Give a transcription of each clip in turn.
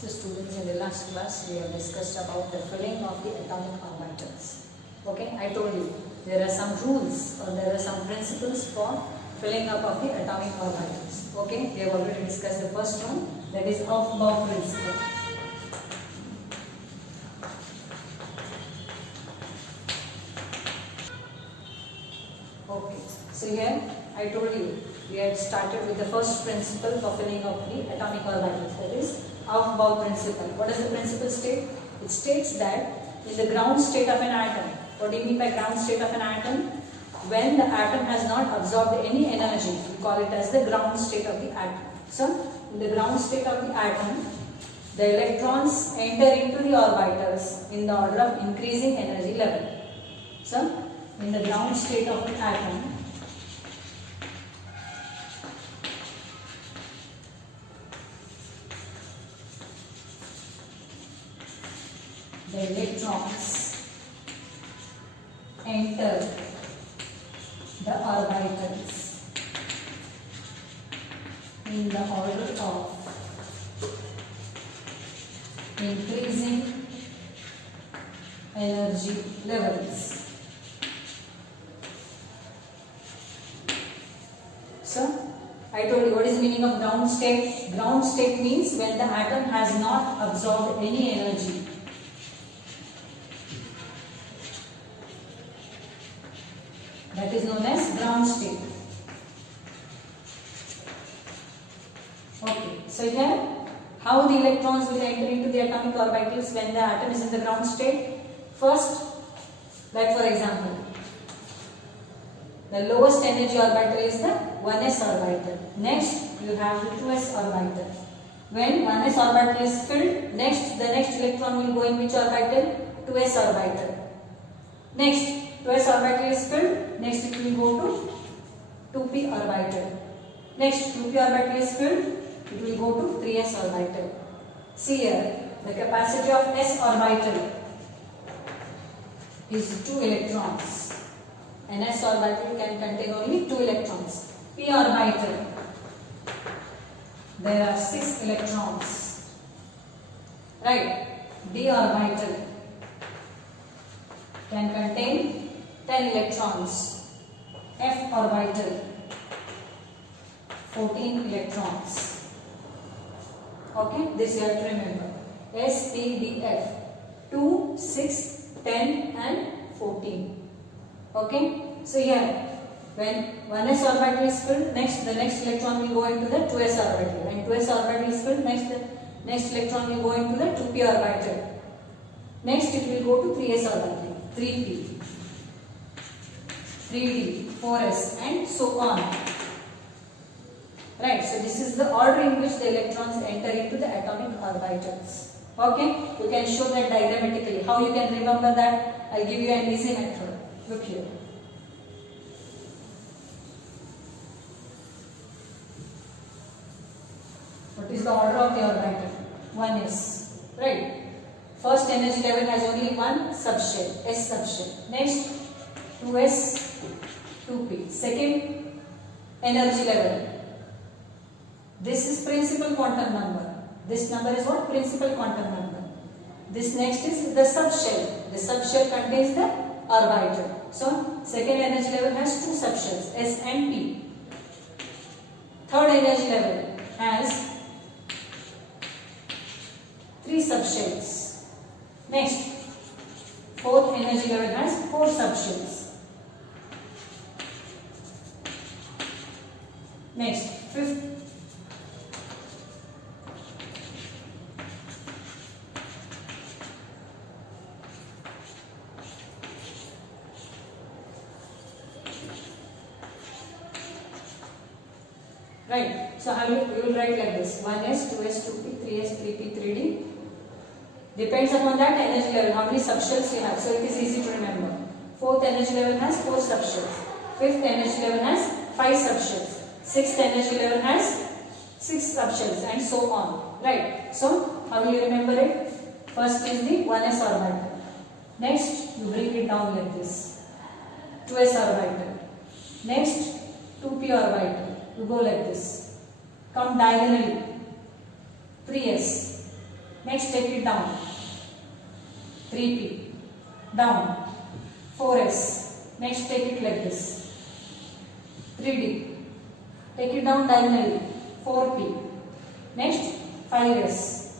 So students, in the last class we have discussed about the filling of the atomic orbitals. Okay, I told you there are some rules or there are some principles for filling up of the atomic orbitals. Okay, we have already discussed the first one, that is Aufbau principle. Okay, so here I told you we had started with the first principle for filling up the atomic orbitals, that is Aufbau principle. What does the principle state? It states that in the ground state of an atom, what do you mean by ground state of an atom? When the atom has not absorbed any energy, we call it as the ground state of the atom. So, in the ground state of the atom, the electrons enter into the orbitals in the order of increasing energy level. So, in the ground state of the atom, the electrons enter the orbitals in the order of increasing energy levels. So, I told you what is the meaning of ground state. Ground state means when the atom has not absorbed any energy. That is known as ground state. Okay, so here how the electrons will enter into the atomic orbitals when the atom is in the ground state? First, like for example, the lowest energy orbital is the 1s orbital. Next, you have the 2s orbital. When 1s orbital is filled, the next electron will go in which orbital? 2s orbital. Next, 2s orbital is filled, next it will go to 2p orbital. Next, 2p orbital is filled, it will go to 3s orbital. See here, the capacity of s orbital is 2 electrons. An s orbital can contain only 2 electrons. P orbital, there are 6 electrons. Right? D orbital can contain 10 electrons. F orbital, 14 electrons. Okay, this you have to remember. S, P, D, F, 2, 6, 10 and 14. Okay, so here when 1s orbital is filled, the next electron will go into the 2s orbital. When 2s orbital is filled, the next electron will go into the 2p orbital. Next it will go to 3s orbital, 3p, 3d, 4s and so on. Right, so this is the order in which the electrons enter into the atomic orbitals. Okay, you can show that diagrammatically. How you can remember that? I'll give you an easy method. Look here. What is the order of the orbital? 1s. Right. First energy level has only one subshell, s subshell. Next, 2s, 2p. Second energy level. This is principal quantum number. This number is what? Principal quantum number. This next is the subshell. The subshell contains the orbital. So, second energy level has 2 subshells, S and P. Third energy level has 3 subshells. Next, fourth energy level has 4 subshells. Next, fifth. Right. So how you will write like this: 1s, 2s, 2p, 3s, 3p, 3d. Depends upon that energy level, how many subshells you have. So it is easy to remember. Fourth energy level has 4 subshells. Fifth energy level has 5 subshells. Sixth energy level has 6 subshells and so on. Right. So how will you remember it? First is the 1s orbital. Next you bring it down like this. 2s orbital. Next 2p orbital. You go like this. Come diagonally. 3s. Next take it down. 3p. Down. 4s. Next take it like this. 3d. Take it down diagonally. 4p. Next 5s.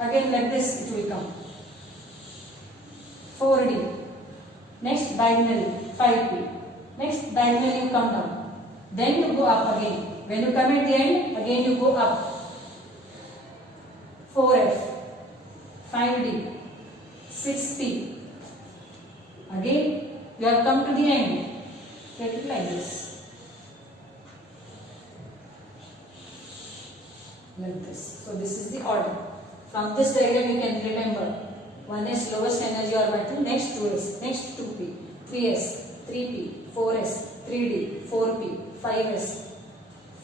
Again like this it will come. 4d. Next diagonally 5p. Next diagonally you come down. Then you go up again. When you come at the end, again you go up. 4f. 5d. 6p. Again you have come to the end. Take it like this. Like this. So this is the order. From this diagram you can remember. 1s lowest energy orbital, next 2s, next 2p, 3s, 3p, 4s, 3d, 4p, 5s,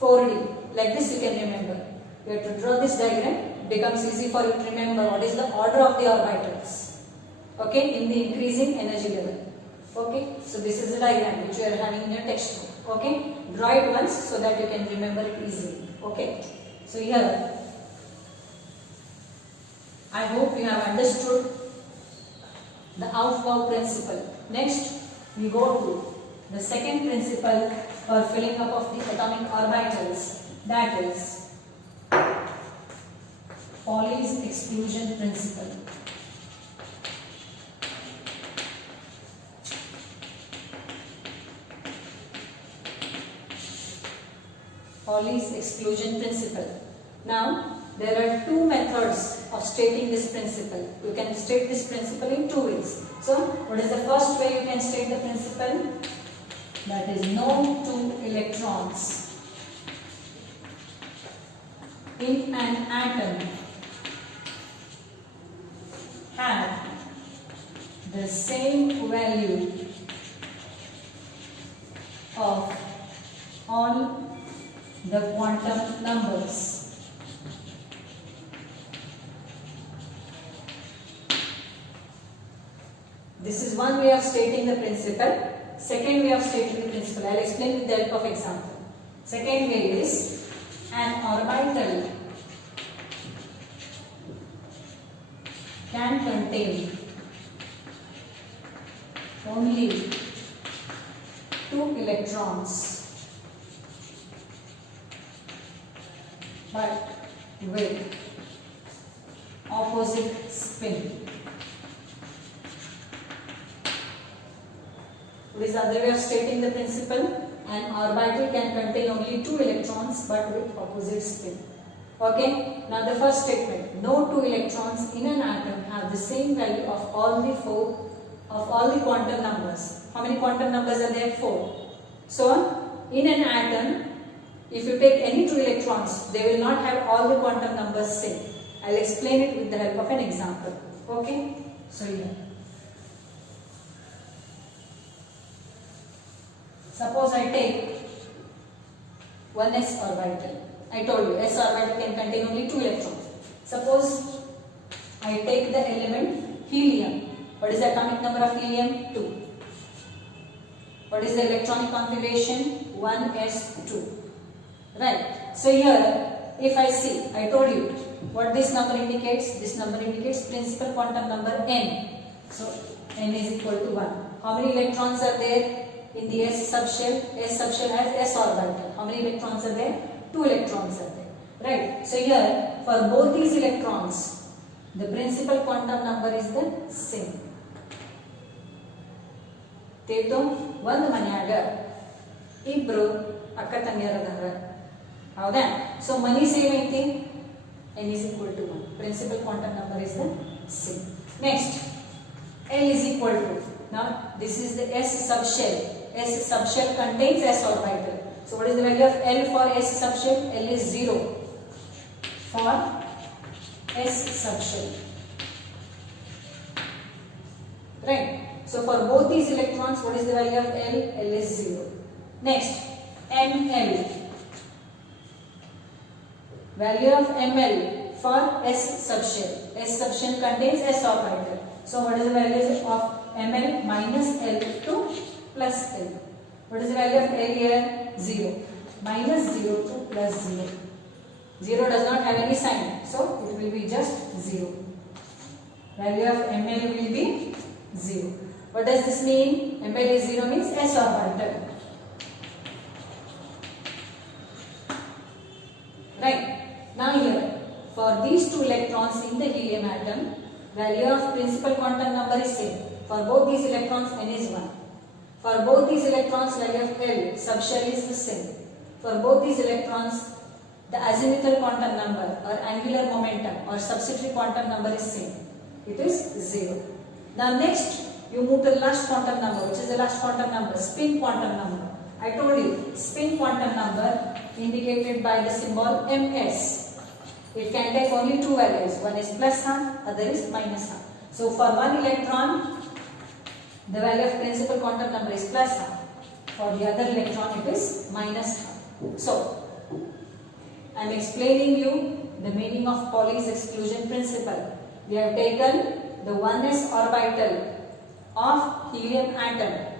4d. Like this you can remember. You have to draw this diagram. It becomes easy for you to remember what is the order of the orbitals. Okay, in the increasing energy level. Okay, so this is the diagram which you are having in your textbook. Okay, draw it once so that you can remember it easily. Okay, so here I hope you have understood the Aufbau principle. Next, we go to the second principle for filling up of the atomic orbitals, that is Pauli's exclusion principle. Pauli's exclusion principle. Now, there are two methods of stating this principle. You can state this principle in two ways. So, what is the first way you can state the principle? That is, no two electrons in an atom have the same value of all the quantum numbers. This is one way of stating the principle. Second way of stating the principle, I will explain with the help of example. Second way is, an orbital can contain only two electrons, but with opposite spin. What is the other way of stating the principle? An orbital can contain only two electrons but with opposite spin. Okay. Now the first statement: no two electrons in an atom have the same value of all the quantum numbers. How many quantum numbers are there? 4. So in an atom, if you take any two electrons, they will not have all the quantum numbers same. I will explain it with the help of an example. Okay. So here, suppose I take one s orbital. I told you s orbital can contain only two electrons. Suppose I take the element helium. What is the atomic number of helium? 2. What is the electronic configuration? 1s2. Right. So here, if I see, I told you what this number indicates. This number indicates principal quantum number n. So n is equal to 1. How many electrons are there in the s subshell? S subshell has s orbital. How many electrons are there? 2 electrons are there. Right. So here, for both these electrons, the principal quantum number is the same. Teto ಒಂದು ಮನೆಯಾಗ ಇಬ್ರು ಅಕ್ಕ ತಂಗಿಯರದಾರ. ಹೌದಾ? So money same ಐತಿ. n is equal to 1. Principal quantum number is the same. Next, L is equal to. Now this is the s subshell. S subshell contains s orbital. So what is the value of L for s subshell? L is 0 for s subshell. Right. So for both these electrons, what is the value of L? L is 0. Next, Ml. Value of Ml for s subshell. S subshell contains s orbital. So what is the value of Ml? Minus L to plus L. What is the value of L here? 0. Minus 0 to plus 0. 0 does not have any sign, so it will be just 0. Value of ml will be 0. What does this mean? ml is 0 means s orbital. Right. Now here, for these two electrons in the helium atom, value of principal quantum number is same. For both these electrons, n is 1. For both these electrons, value of L subshell is the same. For both these electrons, the azimuthal quantum number or angular momentum or subsidiary quantum number is same. It is 0. Now next, you move to the last quantum number, which is the last quantum number, spin quantum number. I told you, spin quantum number indicated by the symbol ms. It can take only two values. One is plus half, other is minus half. So for one electron, the value of principal quantum number is plus half. For the other electron, it is minus half. So, I am explaining you the meaning of Pauli's exclusion principle. We have taken the 1s orbital of helium atom.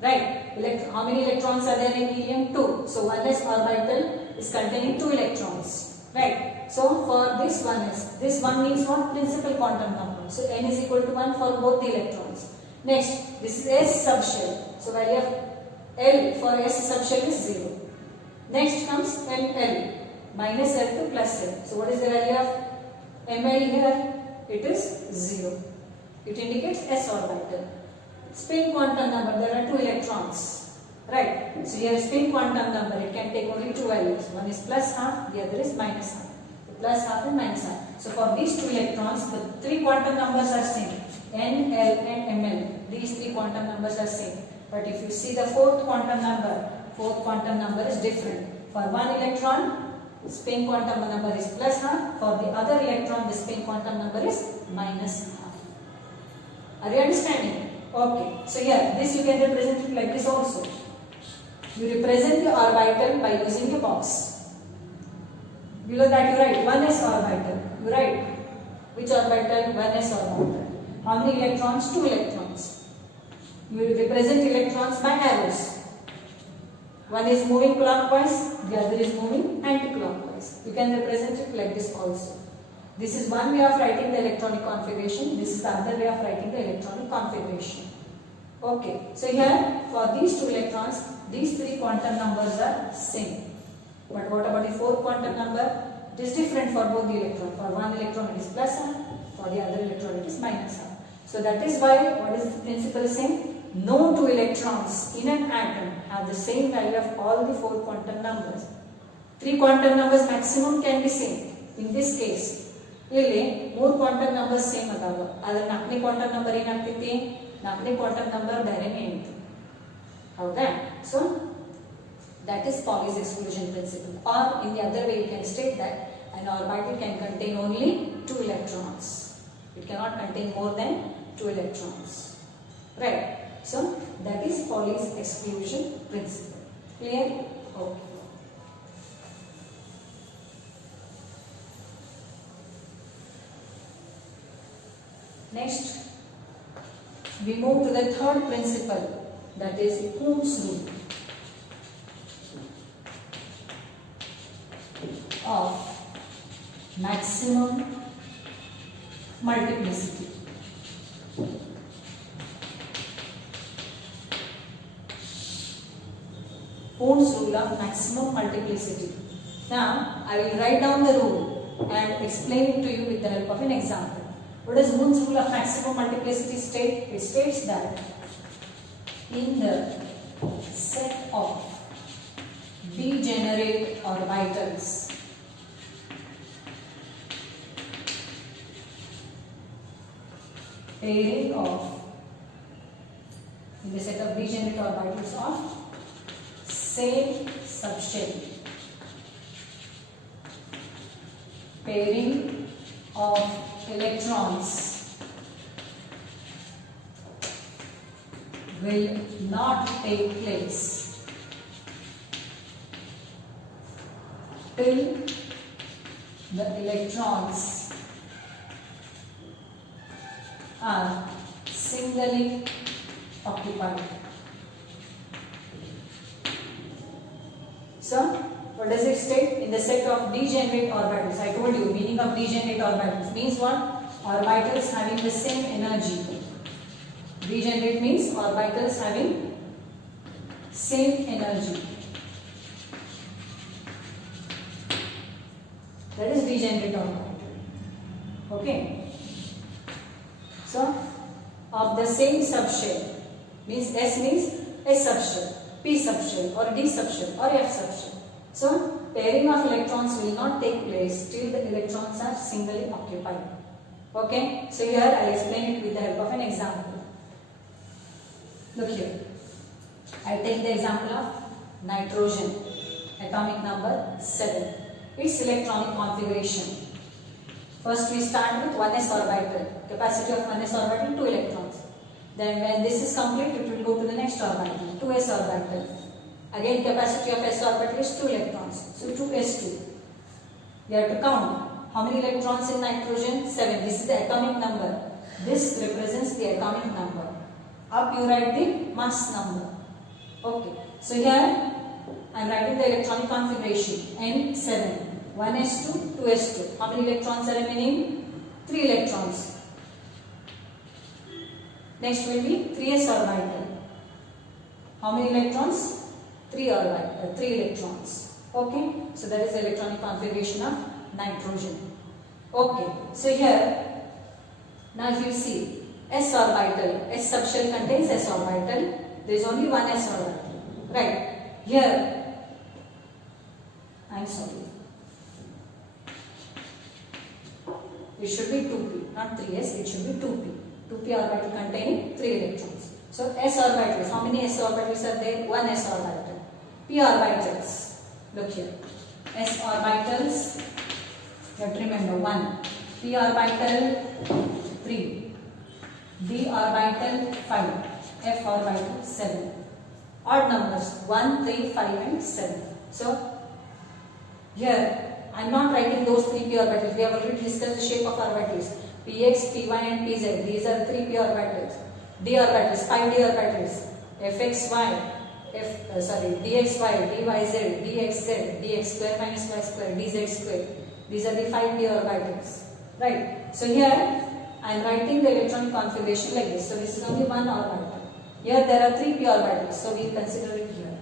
Right? How many electrons are there in helium? 2. So 1s orbital is containing 2 electrons. Right? So for this 1s, this 1 means what? Principal quantum number. So n is equal to 1 for both the electrons. Next, this is s subshell. So value of L for s subshell is 0. Next comes ml, minus L to plus L. So what is the value of ml here? It is 0. It indicates s orbital. Spin quantum number, there are 2 electrons. Right? So here spin quantum number, it can take only 2 values. One is plus half, the other is minus half. So plus half and minus half. So for these 2 electrons, the 3 quantum numbers are same. N, L and ml. These 3 quantum numbers are same. But if you see the fourth quantum number is different. For one electron, spin quantum number is plus half. For the other electron, the spin quantum number is minus half. Are you understanding? Okay. So here, this you can represent it like this also. You represent the orbital by using the box. Below that you write 1s orbital. You write which orbital? 1s orbital. How many electrons? 2 electrons. You will represent electrons by arrows. One is moving clockwise, the other is moving anti-clockwise. You can represent it like this also. This is one way of writing the electronic configuration. This is the other way of writing the electronic configuration. Okay. So here, for these 2 electrons, these 3 quantum numbers are same. But what about the 4th quantum number? It is different for both the electrons. For one electron it is plus half, for the other electron it is minus half. So that is why, what is the principle saying? No 2 electrons in an atom have the same value of all the 4 quantum numbers. 3 quantum numbers maximum can be same. In this case, ಇಲ್ಲಿ 3 quantum number same ಅದಾವ. ಆದ್ರೆ 4ನೇ quantum number ಏನಾಗ್ತೈತಿ? 4ನೇ quantum number ಬೇರೆನೇ ಐತಿ. ಹೌದಾ? So that is Pauli's exclusion principle. Or in the other way you can state that an orbital can contain only 2 electrons. It cannot contain more than 2 electrons. Right? So that is Pauli's exclusion principle. Clear? Okay. Next, we move to the third principle, that is Ohm's rule of maximum multiplicity. Ohm's rule of maximum multiplicity. Now, I will write down the rule and explain it to you with the help of an example. What does Ohm's rule of maximum multiplicity state? It states that in the set of degenerate orbitals, pairing of, in the set of degenerate orbitals of same subshell, pairing of electrons will not take place till the electrons are singly occupied. So, what What does it state? In the set of degenerate orbitals. I told you meaning of degenerate orbitals means what? Orbitals having the same energy. Degenerate means orbitals having same energy. That is degenerate orbital. Okay. So of the same subshell means S means S subshell, P subshell or D subshell or F subshell. So pairing of electrons will not take place till the electrons are singly occupied. Okay. So here I will explain it with the help of an example. Look here. I take the example of nitrogen, atomic number 7. Its electronic configuration. First we start with 1s orbital. Capacity of 1s orbital 2 electrons. Then when this is complete, it will go to the next orbital, 2s orbital. Again capacity of s orbital is 2 electrons. So 2s2. You have to count. How many electrons in nitrogen? 7. This is the atomic number. This represents the atomic number. Up you write the mass number. Okay. So here I am writing the electronic configuration N7. 1s2, 2s2. How many electrons are remaining? 3 electrons. Next will be 3s orbital. How many electrons? 3 electrons. Okay. So that is the electronic configuration of nitrogen. Okay. So here, now if you see s orbital, s subshell contains s orbital. There is only one s orbital. Right. Here, I am sorry. It should be 2p, not 3s, it should be 2p. 2p orbital containing 3 electrons. So s orbitals, how many s orbitals are there? 1 s orbital. P orbitals, look here. S orbitals, you have to remember 1. P orbital 3. D orbital 5. F orbital 7. Odd numbers 1, 3, 5 and 7. So here I am not writing those 3 p orbitals. We have already discussed the shape of orbitals. Px, Py and Pz. These are the 3 p orbitals. D orbitals, 5 d orbitals. Fxy, dxy, dyz, dxz, dx square minus y square, dz square. These are the 5 d orbitals. Right. So here I am writing the electronic configuration like this. So this is only one orbital. Here there are 3 p orbitals. So we consider it here.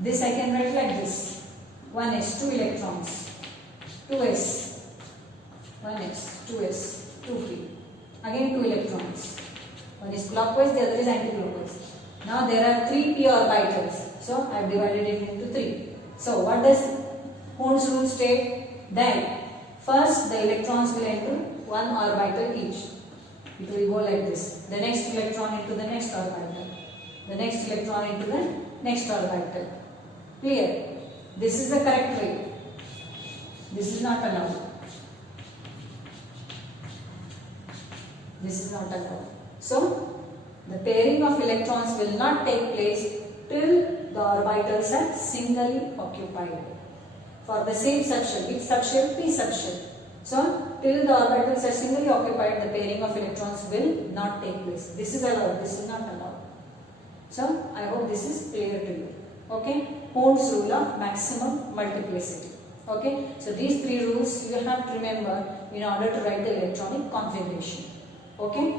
This I can write like this. 1s, 2 electrons, 2s, 1s, 2s, 2p. Again 2 electrons. One is clockwise, the other is anti-clockwise. Now there are 3 p orbitals. So I have divided it into 3. So what does Hund's rule state? That first the electrons will enter one orbital each. It will go like this. The next electron into the next orbital. The next electron into the next orbital. Clear? This is the correct way. This is not allowed. This is not allowed. So, the pairing of electrons will not take place till the orbitals are singly occupied. For the same subshell, which subshell? P subshell. So, till the orbitals are singly occupied, the pairing of electrons will not take place. This is allowed, this is not allowed. So, I hope this is clear to you. Okay? Hund's rule of maximum multiplicity. Okay? So, these 3 rules you have to remember in order to write the electronic configuration. Okay?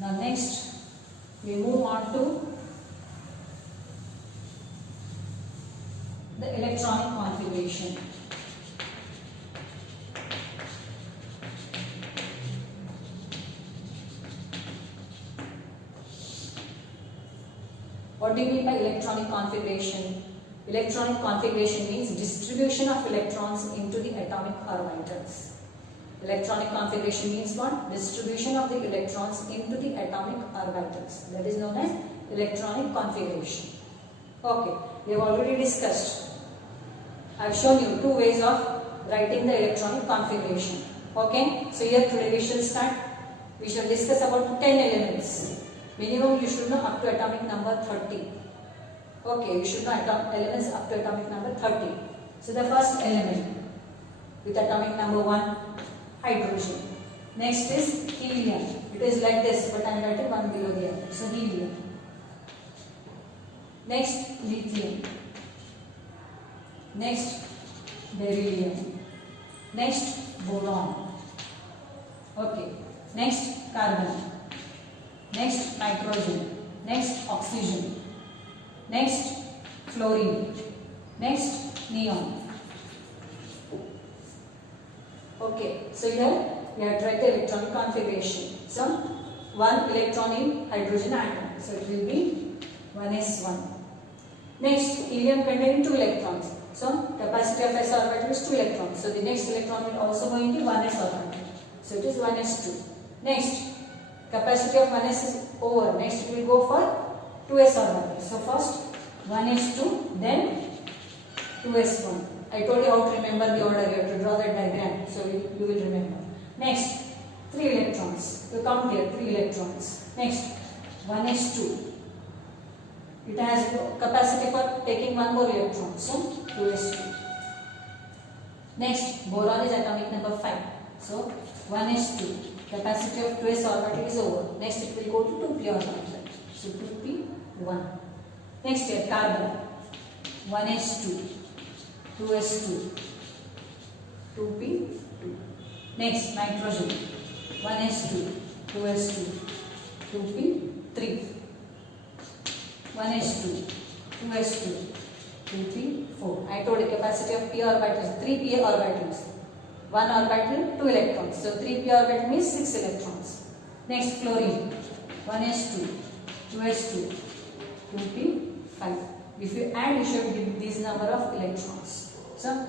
Now, next we move on to the electronic configuration. What do you mean by electronic configuration? Electronic configuration means distribution of electrons into the atomic orbitals. Electronic configuration means what? Distribution of the electrons into the atomic orbitals. That is known as electronic configuration. Okay, we have already discussed. I have shown you 2 ways of writing the electronic configuration. Okay, so here today we shall start. We shall discuss about 10 elements. Minimum you should know up to atomic number 30. Okay, you should know elements up to atomic number 30. So the first element with atomic number 1, hydrogen. Next is helium. It is like this, but I am writing one below the other. So helium. Next lithium. Next beryllium. Next boron. Okay. Next carbon. Next nitrogen. Next oxygen. Next fluorine. Next neon. Okay, so here we have tried the electronic configuration. So one electron in hydrogen atom. So it will be 1s1. Next, helium containing 2 electrons. So capacity of s orbital is 2 electrons. So the next electron will also go into 1s orbital. So it is 1s2. Next, capacity of 1s is over. Next it will go for 2s orbital. So first 1s2, then 2s1. I told you how to remember the order. You have to draw that diagram. So you will remember. Next, 3 electrons. You count here 3 electrons. Next, 1s2. It has capacity for taking one more electron. So 2s2. Next, boron is atomic number 5. So 1s2. Capacity of 2s orbital is over. Next, it will go to 2p orbital. So 2p1. Next here, carbon. 1s2. 2s2. 2p2. Next, nitrogen. 1s2. 2s2. 2p3. 1s2. 2s2. 2p4. I told you capacity of p orbitals, 3p orbitals. 1 orbital, 2 electrons. So 3p orbital means 6 electrons. Next, fluorine. 1s2. 2s2. 2p5. If you add, you should get this number of electrons. So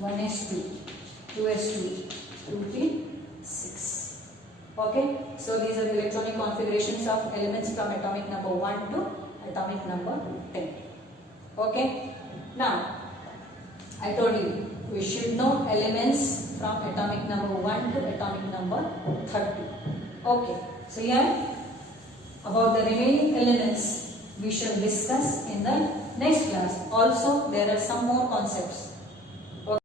1s2. 2s2. 2p6. Okay. So these are the electronic configurations of elements from atomic number 1 to atomic number 10. Okay. Now, I told you we should know elements from atomic number 1 to atomic number 30. Okay. So here about the remaining elements we shall discuss in the next class. Also, there are some more concepts.